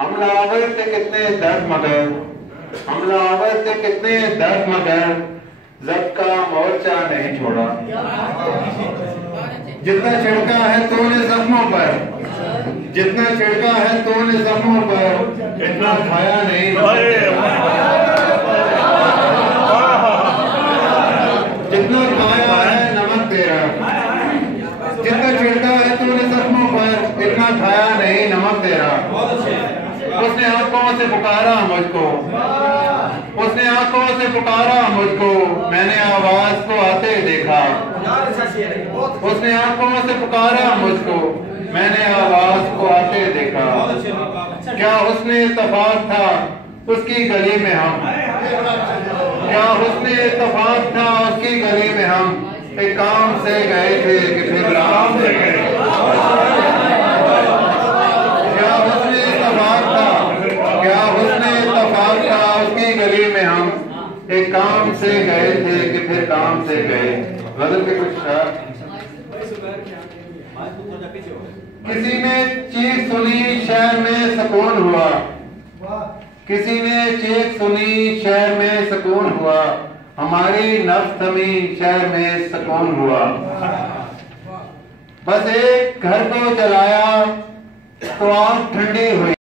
हमलावर थे कितने दर्द मगर, हमलावर थे कितने दर्द मगर, जब्त का मोर्चा नहीं छोड़ा। जितना छिड़का है तूने जख्मों पर, जितना छिड़का है तूने जख्मों पर, इतना खाया नहीं। जितना खाया है नमक तेरा, जितना छिड़का है तूने जख्मों पर, इतना खाया नहीं नमक तेरा। उसने आंखों से पुकारा मुझको, उसने आंखों से पुकारा मुझको, मैंने आवाज को आते देखा। उसने आंखों से पुकारा मुझको, मैंने आवाज को आते देखा। क्या हुस्ने इत्तेफाक था उसकी गली में हम, क्या हुस्ने इत्तेफाक था उसकी गली में हम, एक काम से गए थे कि फिर राम से गए। क्या हुस्ने इत्तेफाक था, क्या हुस्ने इत्तेफाक था उसकी गली में हम, एक काम से गए थे कि फिर काम से गए। गजल के कुछ किसी ने चीख सुनी शहर में सुकून हुआ, किसी ने चीख सुनी शहर में सुकून हुआ, हमारी नफ्स थमी शहर में सुकून हुआ। बस एक घर को जलाया तो आग ठंडी हुई।